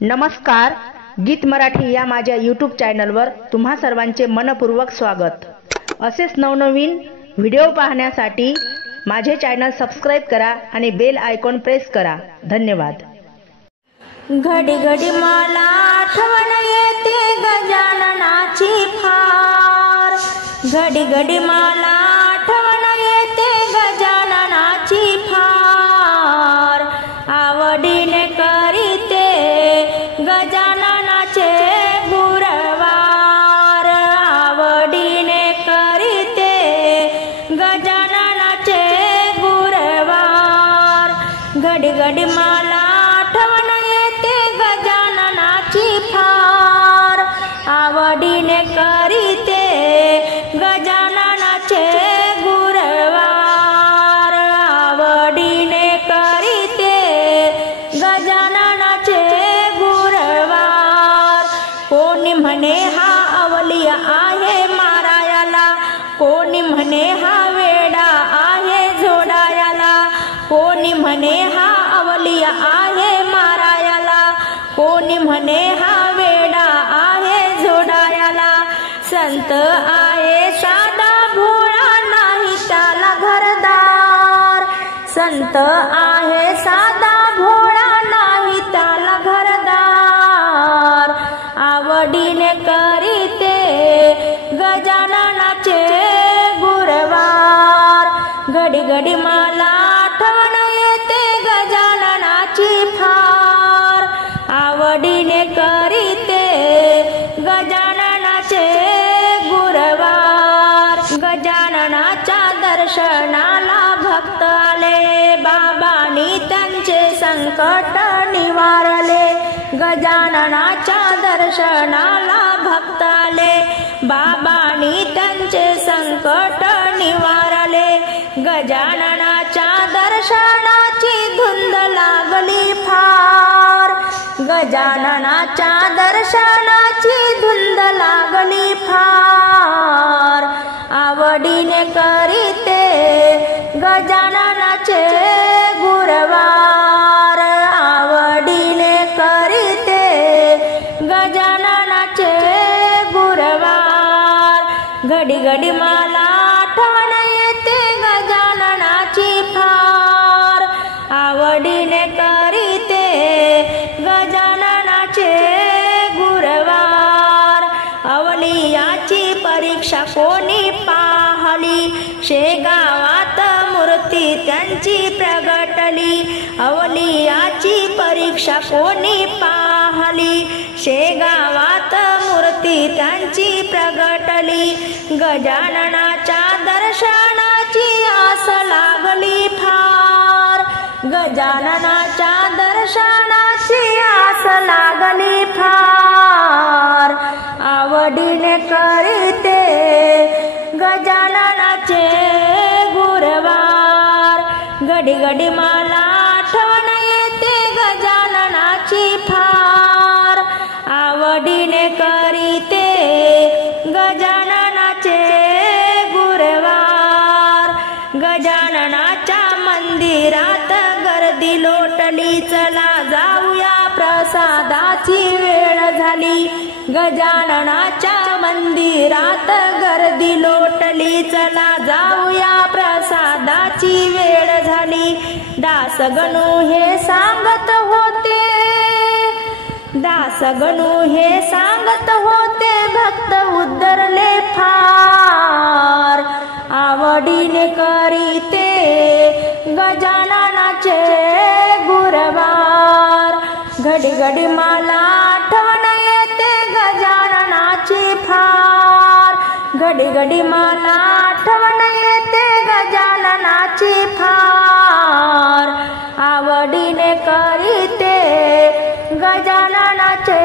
नमस्कार, गीत मराठी या माझ्या यूट्यूब चॅनलवर तुम्हा सर्वांचे मनपूर्वक स्वागत। असेच नवनवीन व्हिडिओ पाहण्यासाठी माझे चॅनल सबस्क्राइब करा आणि बेल आयकॉन प्रेस करा। धन्यवाद। घडी घडी मला आठवण येते गजाननाची फार, घडी घडी मला आठवण येते गजाननाची फार। आवडीने करीते गजाननाचे गुरवार, आवडीने करीते गजाननाचे गुरवार। घडी घडी मला आठवण येते गजाननाची फार, आवडीने करीते गजाननाचे गुरवार, आवडीने करीते गजाननाचे गुरवार। कोणी म्हणे हा अवलिया आहे मारायाला, कोणी म्हणे हा वेडा आहे झोडायाला, कोणी म्हणे हा अवलिया आहे मारायाला, कोणी म्हणे हा वेडा आहे झोडायाला। संत आहे साधा भोळा नाही त्याला घरदार, संत आहे साधा भोळा नाही त्याला घरदार। आवडीने करीते गजाननाचे गुरवार, घडी घडी मला आठवण येते गजाननाची फार, आवडीने करीते गजाननाचे गुरवार। गजाननाच्या दर्शनाला भक्त आले, बाबांनी त्यांचे संकट निवारले। गजाननाच्या दर्शनाला भक्त आले, बाबांनी त्यांचे संकट निवारले। गजाननाच्या दर्शनाची धुंद लागली फार, गजाननाच्या दर्शनाची धुंद लागली फार। आवडीने करीते गजाननाचे गुरवार, आवडीने करीते गजाननाचे गुरवार। घडी घडी मला आठवण येते गजाननाची फार, आवडीने करीते गजाननाचे गुरवार। अवलियाची परीक्षा कोणी पाहली, शेगावात मूर्ती त्यांची प्रगटली। अवलियाची परीक्षा कोणी पाहली, शेगावात मूर्ती त्यांची प्रगटली। गजाननाच्या दर्शनाची आस लागली फार, गजाननाच्या दर्शनाची आस लागली फार। आवडीने करीते गजाननाचे गुरवार, घडी घडी मला आठवण येते गजाननाची फार, आवडीने करीते गजाननाचे गुरवार। गजाननाच्या मंदिरात गर्दी लोटली, चला जाऊया प्रसादाची वेळ झाली। गजाननाच्या मंदिरात गर्दी लोटली, चला जाऊया प्रसादाची वेळ झाली। दासगणू हे सांगत होते, दासगणू हे सांगत होते, भक्त उद्धरले फार। आवडीने करीते गजाननाचे गुरवार, घडी घडी मला आठवण येते गजाननाची फार, घडी घडी मला आठवण येते गजाननाची फार। आवडीने करीते गजाननाचे